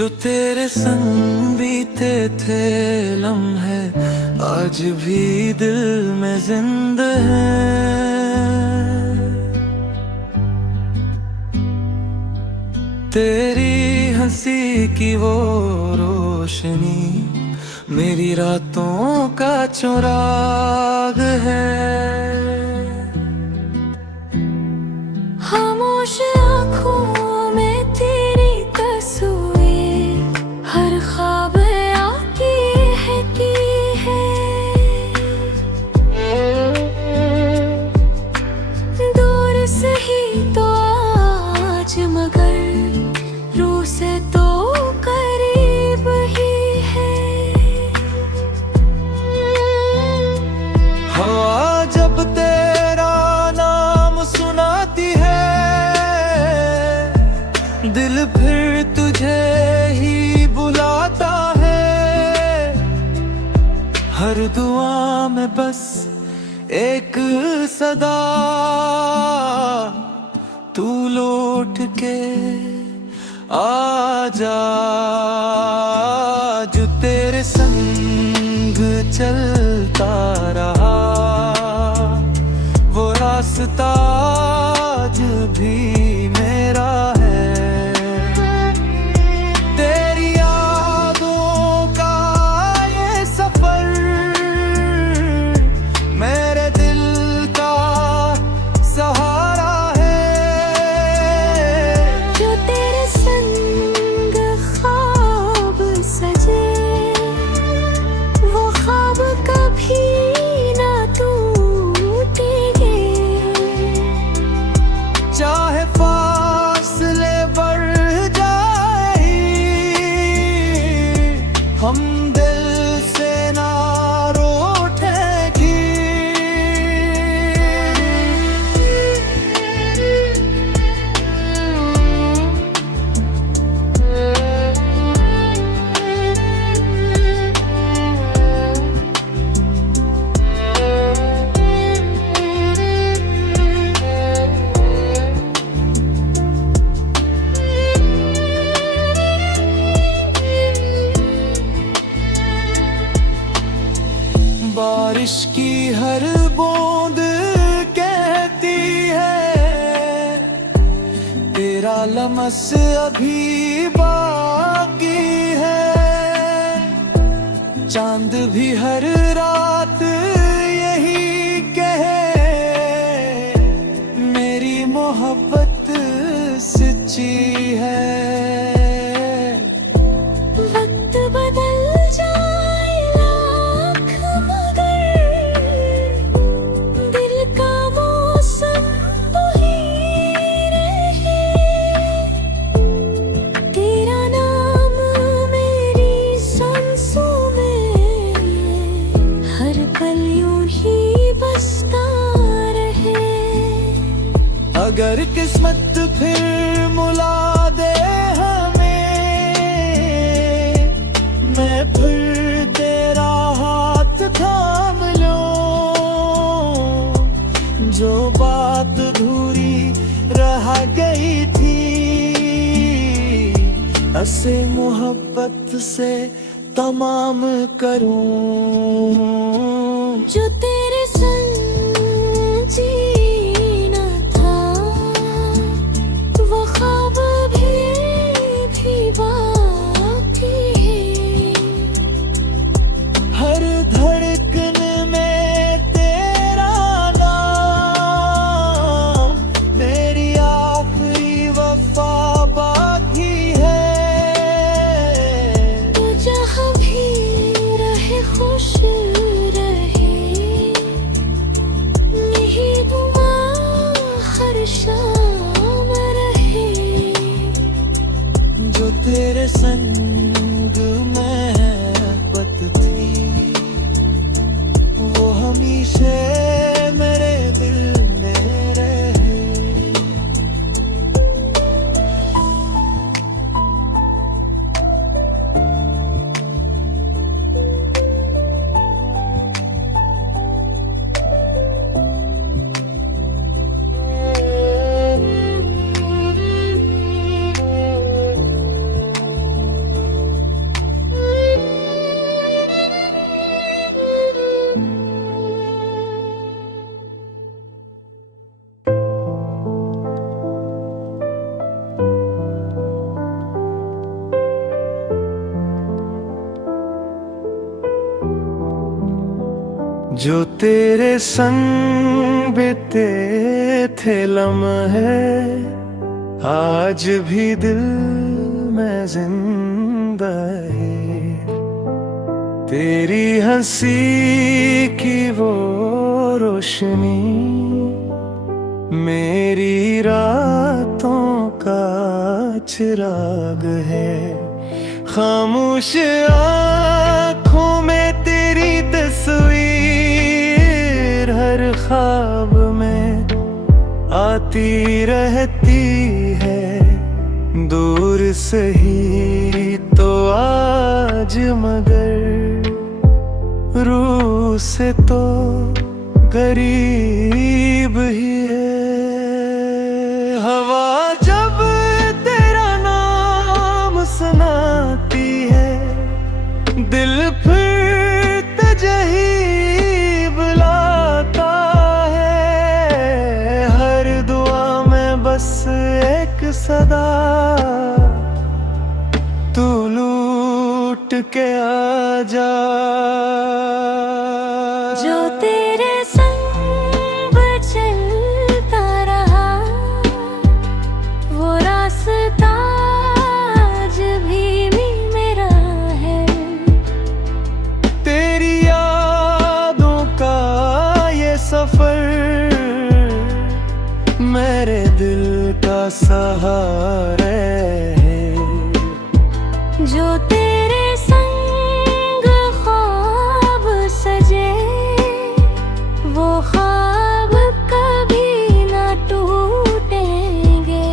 जो तेरे संग बीते थे लम्हे आज भी दिल में जिंदा है। तेरी हंसी की वो रोशनी मेरी रातों का चिराग है। खामोश आँखों में तेरी तस्वीर हर ख्वाब आकी है दूर से ही तो आज मगर रूह से तो करीब ही है। हवा जब तेरा नाम सुनाती है दिल फिर तुझे ही बुलाता है। हर दुआ में बस एक सदा तू लौट के आजा। जो तेरे संग चलता रहा वो रास्ता आज भी मेरा है। तेरी यादों का ये सफर मेरे दिल का सहारा है। जो तेरे संग ख्वाब सजे वो ख्वाब कभी ना टूटेंगे। चाहे फासले बढ़ जाए हम दिल से ना रूठेंगे। बारिश की हर बूंद कहती है तेरा लमस अभी बाकी है। चांद भी हर रात यही कहे मेरी मोहब्बत सच्ची है। वक्त बदल जाए लाख मगर दिल का मौसम वही रहे। तेरा नाम मेरी सांसों में हर पल यूं ही बसता रहे। अगर किस्मत फिर मुला दे हमें मैं फिर तेरा हाथ थाम लूं। जो बात अधूरी रह गई थी ऐसे मोहब्बत से तमाम करूं। जो तेरे संग जीना था वो ख्वाब भी बाकी है। हर धड़कन में तेरा नाम मेरी आखिरी वफा बाकी है। तू जहाँ भी रहे खुश रहे यही दुआ हर शाम रहे। जो तेरे संग महबत थी वो हमेशा मेरे दिल में रहे। जो तेरे संग बीते थे लम्हे, आज भी दिल में जिंदा है। तेरी हंसी की वो रोशनी मेरी रातों का चिराग है। खामोश आँखों में तेरी तस्वीर हर ख्वाब में आती रहती है। दूर सही तो आज मगर रूह से तो करीब ही है। हवा जब तेरा नाम सुनाती है, दिल फिर तुझही बुलाता है। हर दुआ में बस एक सदा, तू लूट के आजा। जो तेरे संग चलता रहा, वो रास्ता आज भी मेरा है। तेरी यादों का ये सफर मेरे दिल का सहारा है। जो तेरे संग ख्वाब सजे, वो ख्वाब कभी ना टूटेंगे।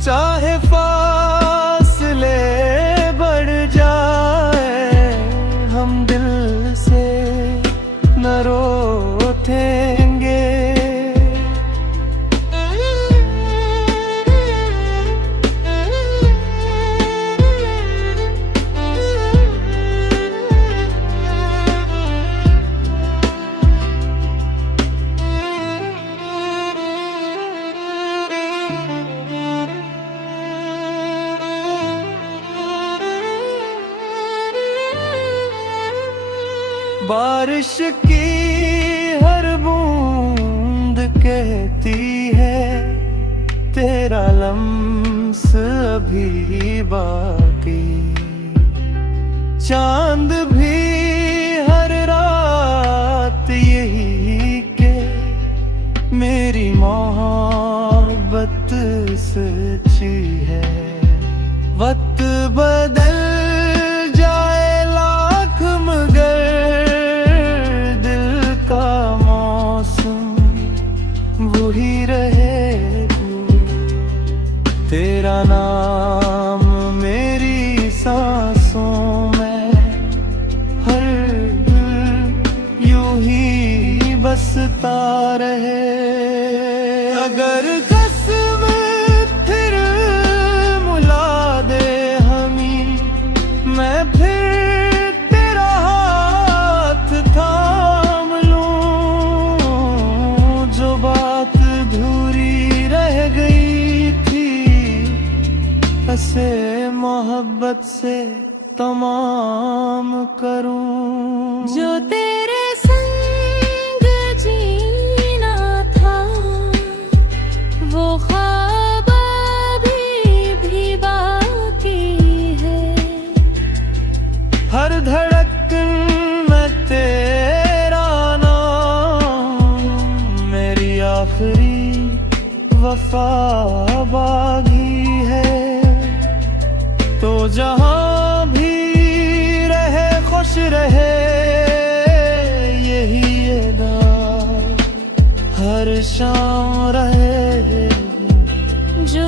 चाहे फासले बढ़ जाए, हम दिल से न रोतेंगे। बारिश की हर बूंद कहती है, तेरा लम्स अभी बाकी। चांद भी हर रात यही के मेरी मोहब्बत सच्ची है। वक्त बदल जाए लाख मगर वही रहे तू। तेरा नाम मेरी सांसों में हर यूं ही बसता रहे। अगर कसम फिर मुला दे हमी, मैं फिर तेरा हाथ थाम लूं। जो बात अधूरी रह गई थी, ऐसे मोहब्बत से तमाम करूं। जो तेरे संग जीना था, वो ख्वाब भी बाकी है। हर धड़कन में तेरा नाम मेरी आखिरी वफा बागी है। तो जहां भी रहे खुश रहे, यही अदा हर शाम रहे। जो